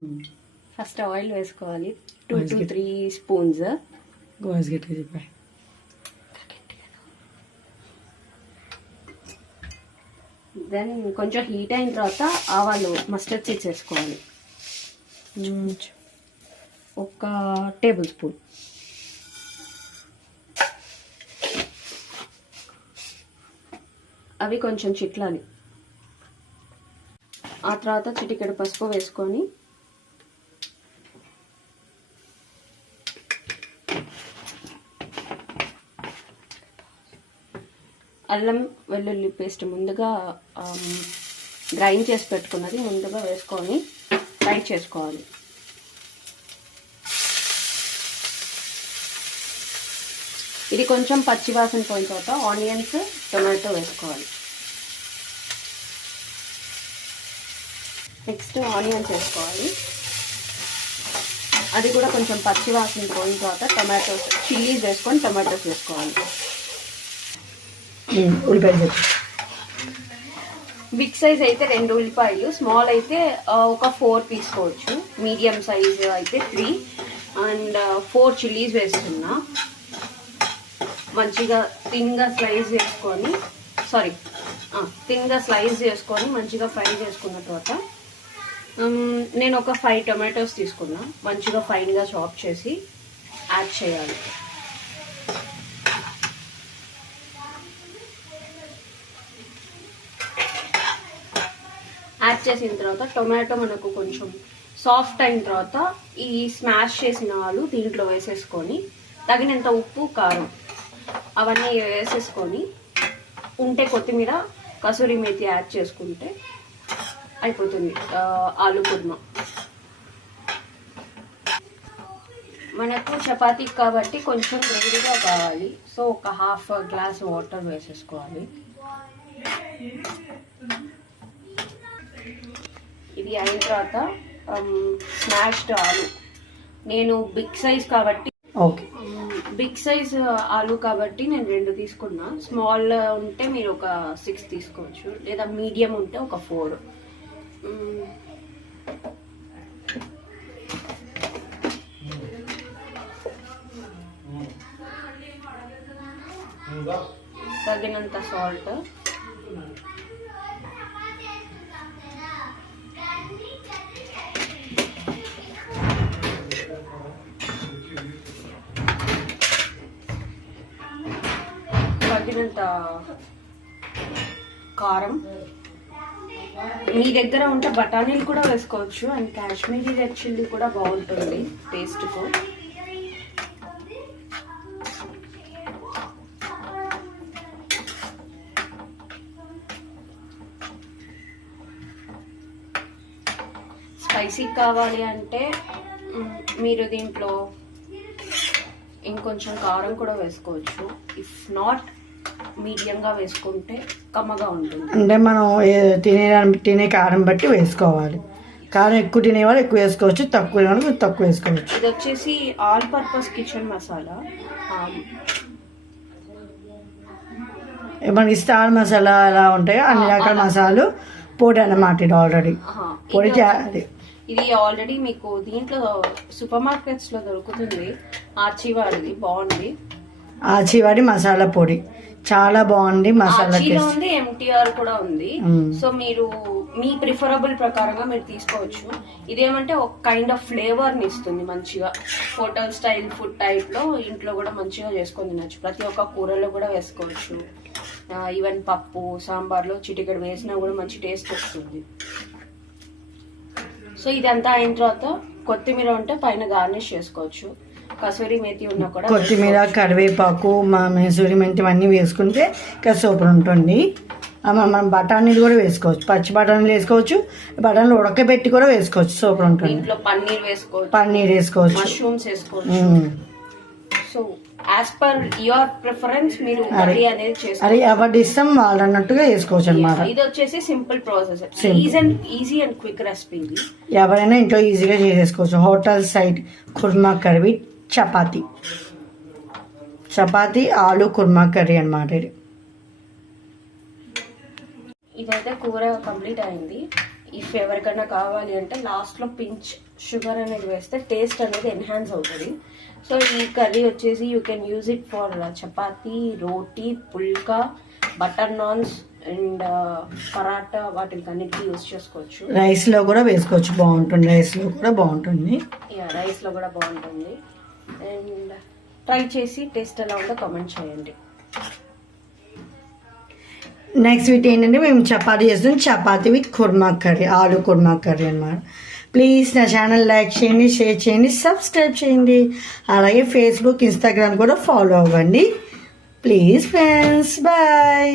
First oil వేసుకోవాలి 2 to 3 spoons. Then కొంచెం heat అయిన తర్వాత ఆవాలు మస్టర్డ్ సీడ్స్ వేసుకోవాలి, 1 టేబుల్ స్పూన్. అవి కొంచెం చిట్లాలి. ఆ తర్వాత చిటికెడు పసుపు వేసుకొని అల్లం వెల్లుల్లి పేస్ట్ ముందుగా గ్రైండ్ చేసి పెట్టుకున్నది ముందుగా వేసుకొని ఫ్రై చేసుకోవాలి. ఇది కొంచెం పచ్చివాసన పోయిన తర్వాత ఆనియన్స్, టొమాటో వేసుకోవాలి. నెక్స్ట్ ఆనియన్స్ వేసుకోవాలి. అది కూడా కొంచెం పచ్చివాసన పోయిన తర్వాత టొమాటోస్, చిల్లీస్ వేసుకొని టొమాటోస్ వేసుకోవాలి. బిగ్ సైజ్ అయితే 2 ఉల్లిపాయలు, స్మాల్ అయితే ఒక 4 తీసుకోవచ్చు, మీడియం సైజ్ అయితే 3 అండ్ 4 చిల్లీస్ వేస్తున్నా. మంచిగా థిన్గా స్లైస్ చేసుకొని మంచిగా ఫ్రై చేసుకున్న తర్వాత నేను ఒక 5 టొమాటోస్ తీసుకున్నా, మంచిగా ఫైన్గా చాప్ చేసి యాడ్ చేయాలి. యాడ్ చేసిన తర్వాత టొమాటో మనకు కొంచెం సాఫ్ట్ అయిన తర్వాత ఈ స్మాష్ చేసిన ఆలు దీంట్లో వేసేసుకొని తగినంత ఉప్పు, కారం అవన్నీ వేసేసుకొని ఉంటే కొత్తిమీర, కసూరి మేతి యాడ్ చేసుకుంటే అయిపోతుంది ఆలు కుర్మా. మనకు చపాతీ కాబట్టి కొంచెం గ్రేవీగా కావాలి, సో ఒక 1/2 గ్లాస్ వాటర్ వేసేసుకోవాలి. ఇది అయిన తర్వాత స్మాష్డ్ ఆలు, నేను బిగ్ సైజ్ ఆలు కాబట్టి నేను 2 తీసుకున్నా. స్మాల్ ఉంటే మీరు ఒక 6 తీసుకోవచ్చు, లేదా మీడియం ఉంటే ఒక 4. తగినంత సాల్ట్, తగినంత కారం. మీ దగ్గర ఉంటే బఠానీలు కూడా వేసుకోవచ్చు, అండ్ కాశ్మీరీ రెడ్ చిల్లీ కూడా బాగుంటుంది టేస్ట్కు. స్పైసీ కావాలి అంటే మీరు దీంట్లో ఇంకొంచెం కారం కూడా వేసుకోవచ్చు. ఇఫ్ నాట్ మీడియంగా వేసుకుంటే కమ్మగా ఉంటుంది. అంటే మనం తినే కారం బట్టి వేసుకోవాలి. కారం ఎక్కువ తినేవాళ్ళు ఎక్కువ వేసుకోవచ్చు, తక్కువ తినేవాళ్ళు తక్కువ వేసుకోవచ్చు. ఇది వచ్చేసి ఆల్ పర్పస్ కిచెన్ మసాలా. మనకి స్టార్ మసాలా ఎలా ఉంటాయో అన్ని రకాల మసాలాలు పొడి అన్నమాట. ఇది ఆల్రెడీ పొడి చేయాలి. ఇది ఆల్రెడీ మీకు దీంట్లో సూపర్ మార్కెట్స్ లో దొరుకుతుంది, ఆచివాడిది. బాగుంది, ఆచివాడి మసాలా పొడి చాలా బాగుంది. మసాలా ఉంది, ఎంటీఆర్ కూడా ఉంది. సో మీరు మీ ప్రిఫరబుల్ ప్రకారంగా మీరు తీసుకోవచ్చు. ఇదేమంటే ఒక కైండ్ ఆఫ్ ఫ్లేవర్ ని ఇస్తుంది మంచిగా. హోటల్ స్టైల్ ఫుడ్ టైప్ లో ఇంట్లో కూడా మంచిగా చేసుకొని తినచ్చు. ప్రతి ఒక్క కూరలో కూడా వేసుకోవచ్చు. ఈవెన్ పప్పు, సాంబార్లో చిటికెడు వేసినా కూడా మంచి టేస్ట్ వస్తుంది. సో ఇదంతా అయిన తర్వాత కొత్తిమీర ఉంటే పైన గార్నిష్ చేసుకోవచ్చు. కసూరి మేతి ఉన్నా కూడా కొత్తిమీర, కరివేపాకు, మైసూరి మెంతి అన్నీ వేసుకుంటే ఇంకా సూపర్ ఉంటుంది. మనం బఠానీలు కూడా వేసుకోవచ్చు, పచ్చి బఠానీలు వేసుకోవచ్చు, బఠానీలు ఉడకబెట్టి కూడా వేసుకోవచ్చు, సూపర్ ఉంటుంది. ఇంట్లో పన్నీర్ వేసుకోవచ్చు, మష్రూమ్స్ వేసుకోవచ్చు. So as per your preference మీరు కర్రీ అనేది చేసుకోవచ్చు. అది ఎవరి ఇష్టం వాళ్ళు అన్నట్టుగా వేసుకోవచ్చు అనమాట. ఇది వచ్చేసి simple process, easy and quick recipe. ఎవరైనా ఇంట్లో ఈజీగా చేసేసుకోవచ్చు. Hotel side kurma curry, chapati aloo kurma curry అనమాట. ఇదైతే కూర కంప్లీట్ అయింది. ఇఫ్ ఎవరికైనా కావాలి అంటే లాస్ట్లో పించ్ షుగర్ అనేది వేస్తే టేస్ట్ అనేది ఎన్హాన్స్ అవుతుంది. సో ఈ కర్రీ వచ్చేసి you can use it for chapati, roti, phulka, butter naans and paratha, వాటికి అన్నిటికీ యూజ్ చేసుకోవచ్చు. రైస్లో కూడా వేసుకోవచ్చు, బాగుంటుంది. రైస్లో కూడా బాగుంటుంది. రైస్లో కూడా బాగుంటుంది. అండ్ ట్రై చేసి టేస్ట్ ఎలా ఉందో కామెంట్ చేయండి. నెక్స్ట్ వీక్ ఏంటంటే మేము చపాతీ చేస్తాం. Chapati with kurma curry, aloo kurma curry అన్నమాట. ప్లీజ్ నా ఛానల్ లైక్ చేయండి, షేర్ చేయండి, సబ్స్క్రైబ్ చేయండి. అలాగే ఫేస్బుక్, ఇన్స్టాగ్రామ్ కూడా ఫాలో అవ్వండి. Please friends, bye.